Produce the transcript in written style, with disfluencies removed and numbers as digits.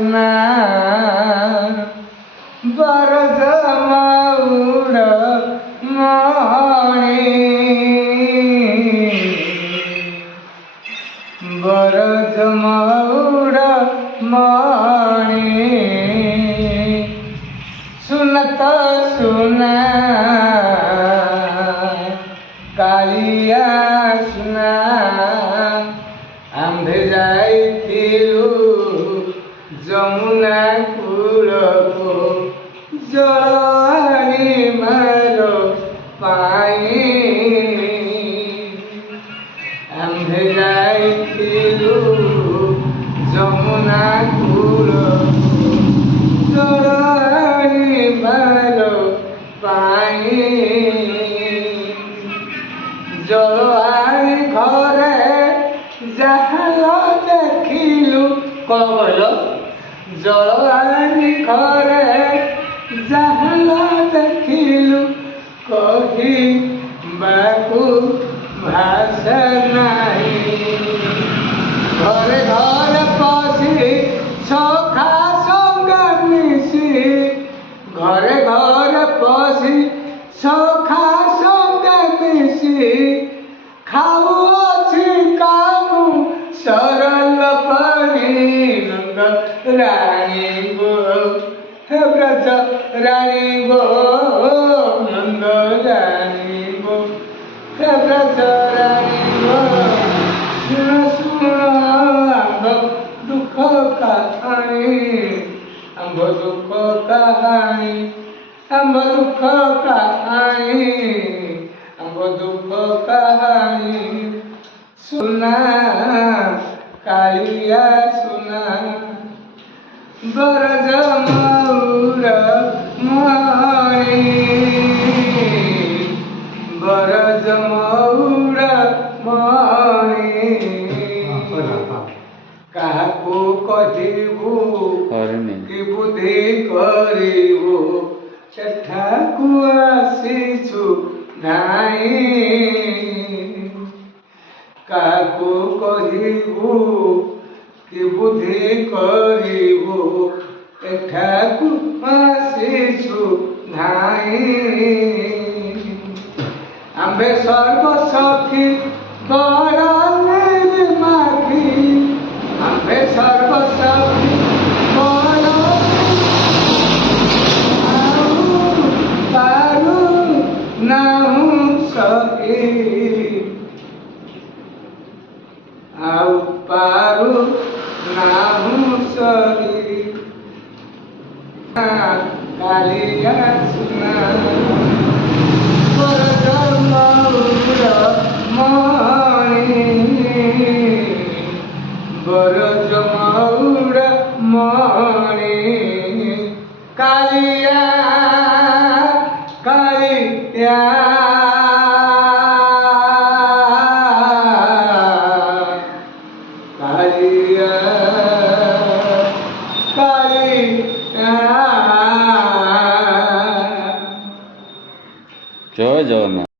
सुना बरज मौर मणि बरज मौर मणि सुनत सुना कालिया सुना आंधे जाइथिलु जमुना कूलको जल मारो पाई आंधे जाइथिलु जमुना कूलको जल मारो पाई जल घरे जाल देखिलु कल जल घरे जाल देखिलु कही बाकू भाषा नहीं घरे घरे पशि सखा संगा मिशी घरे घरे पशि सखा संगा मिशी खाऊअछि कामु सरल पानी नंद रानी गो हे ब्रज रानी गो नंद रानी गो हे ब्रज रानी गो सुन सुन आंब दुख कहानी आंब दुख कहानी आंब दुख कहानी आंब दुख कहानी सुना कालिया सुना बरज मौर मणि बरज मौर मणि काहाकू कहिबू कि बुद्धि करिबू सेठाकू आसीछु नाई काकू कहिबू कि बुद्धि करिबू एठाकू आसीछु नाई आंबे सर्व सखी बड़ माखी आंबे सर्व सखी बड़ पारू नाहु सखी आउ पारू नाहु सही कालिया सुना बरज मौर मणि बरज मौर मणि कालिया कालिया कालिया कालिया जय जगन्नाथ।